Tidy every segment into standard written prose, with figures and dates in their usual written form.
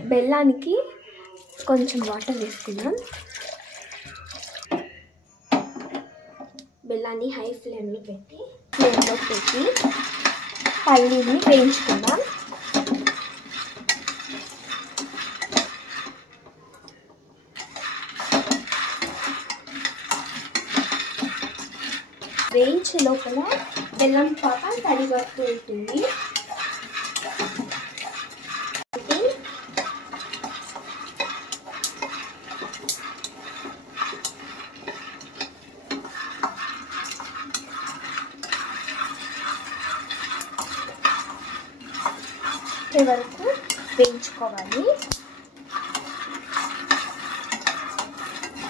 బెల్లానికి కొంచెం వాటర్ వేసుకుందాం. బెల్లాన్ని హై ఫ్లేమ్లో పెట్టి పల్లీని వేయించుకుందాం. వేయించే లోపల బెల్లం పాక తడిగడుతూ ఉంటుంది. వరకు వేయించుకోవాలి.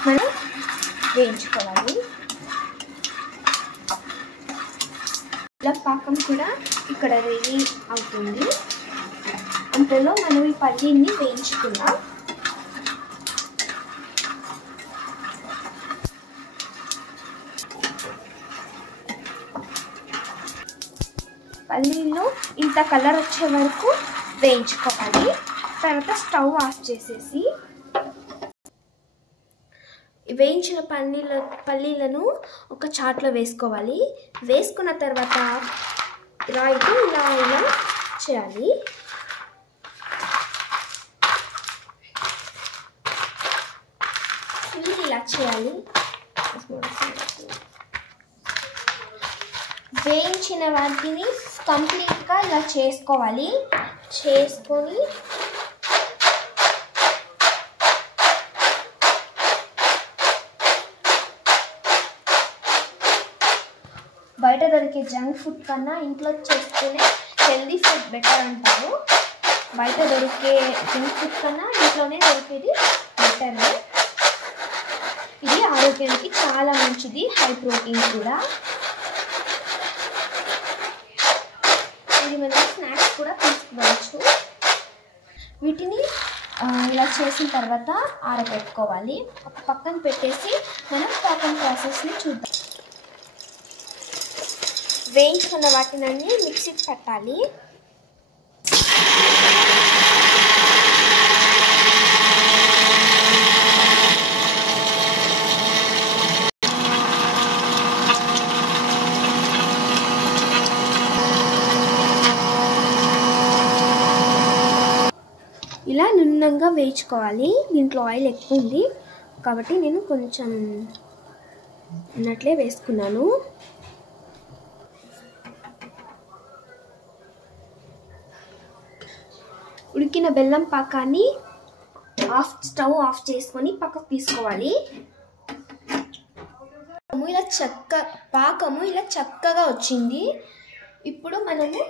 మనం వేయించుకోవాలి. బెల్లం పాకం కూడా ఇక్కడ రెడీ అవుతుంది. అంతలో మనం ఈ పల్లీని వేయించుకుందాం. పల్లీలు ఇంత కలర్ వచ్చే వరకు వేయించుకోవాలి. తర్వాత స్టవ్ ఆఫ్ చేసేసి వేయించిన పల్లీలను ఒక చాట్లో వేసుకోవాలి. వేసుకున్న తర్వాత రాయితో ఇలా చేయాలి. ఇలా చేయాలి. వేయించిన వాటిని కంప్లీట్గా ఇలా చేసుకోవాలి. చేసుకొని బయట దొరికే జంక్ ఫుడ్ కన్నా ఇంట్లో చేసుకునే హెల్దీ ఫుడ్ బెటర్ అంటారు. బయట దొరికే జంక్ ఫుడ్ కన్నా ఇంట్లోనే దొరికేది బెటర్. ఇది ఆరోగ్యానికి చాలా మంచిది, హై ప్రోటీన్ కూడా. ఇది మనం స్నాక్స్ కూడా తీసుకోవచ్చు. వీటిని ఇలా చేసిన తర్వాత ఆరబెట్టుకోవాలి. ఒక పక్కన పెట్టేసి మనం పాకం ప్రాసెస్ని చూద్దాం. వేయించుకున్న వాటిని మిక్సీకి పెట్టాలి. ఇలా నున్నంగా వేయించుకోవాలి. దీంట్లో ఆయిల్ ఎక్కువ ఉంది కాబట్టి నేను కొంచెం ఉన్నట్లే వేసుకున్నాను. ఉడికిన బెల్లం పాకాన్ని స్టవ్ ఆఫ్ చేసుకొని పక్కకు తీసుకోవాలి. పాకము ఇలా చక్కగా వచ్చింది. ఇప్పుడు మనము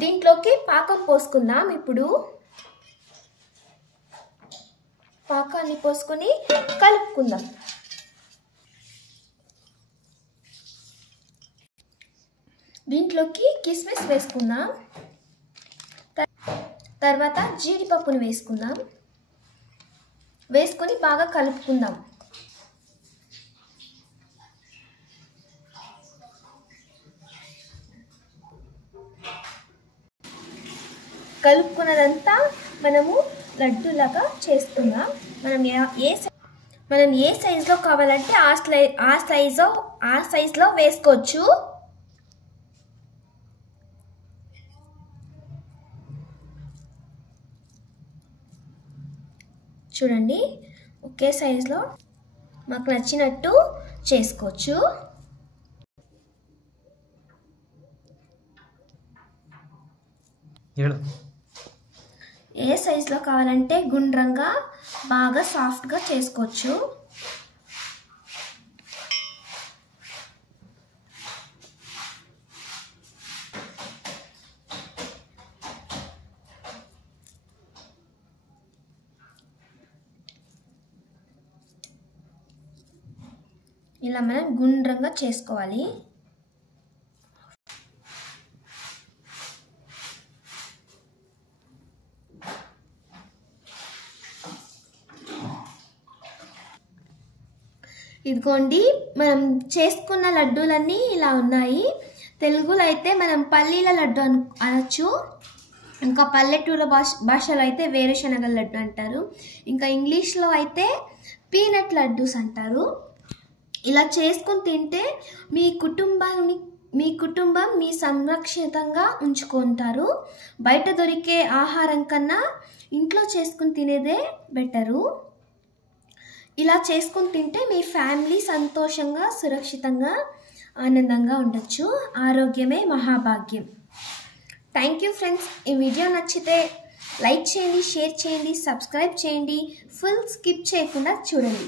దీంట్లోకి పాకం పోసుకుందాం. ఇప్పుడు పాకాన్ని పోసుకొని కలుపుకుందాం. దీంట్లోకి కిస్మిస్ వేసుకుందాం. తర్వాత జీడిపప్పును వేసుకుందాం. వేసుకొని బాగా కలుపుకుందాం. కలుపుకున్నదంతా మనము లడ్డూలాగా చేసుకుందాం. మనం ఏ సైజులో కావాలంటే ఆ సైజులో వేసుకోవచ్చు. చూడండి, ఒకే సైజులో మాకు నచ్చినట్టు చేసుకోవచ్చు. ఏ సైజులో కావాలంటే గుండ్రంగా బాగా సాఫ్ట్గా చేసుకోవచ్చు. ఇలా మనం గుండ్రంగా చేసుకోవాలి. ఇదిగోండి, మనం చేసుకున్న లడ్డూలన్నీ ఇలా ఉన్నాయి. తెలుగులో అయితే మనం పల్లీల లడ్డు అనొచ్చు. ఇంకా పల్లెటూరు భాషలో అయితే వేరుశనగల లడ్డు అంటారు. ఇంకా ఇంగ్లీష్లో అయితే పీనట్ లడ్డూస్ అంటారు. ఇలా చేసుకొని తింటే మీ కుటుంబం మీ సంరక్షితంగా ఉంచుకుంటారు. బయట దొరికే ఆహారం కన్నా ఇంట్లో చేసుకుని తినేదే బెటరు. ఇలా చేసుకుని తింటే మీ ఫ్యామిలీ సంతోషంగా, సురక్షితంగా, ఆనందంగా ఉండొచ్చు. ఆరోగ్యమే మహాభాగ్యం. Thank you friends. ఈ వీడియో నచ్చితే లైక్ చేయండి, షేర్ చేయండి, సబ్స్క్రైబ్ చేయండి. ఫుల్ స్కిప్ చేయకుండా చూడండి.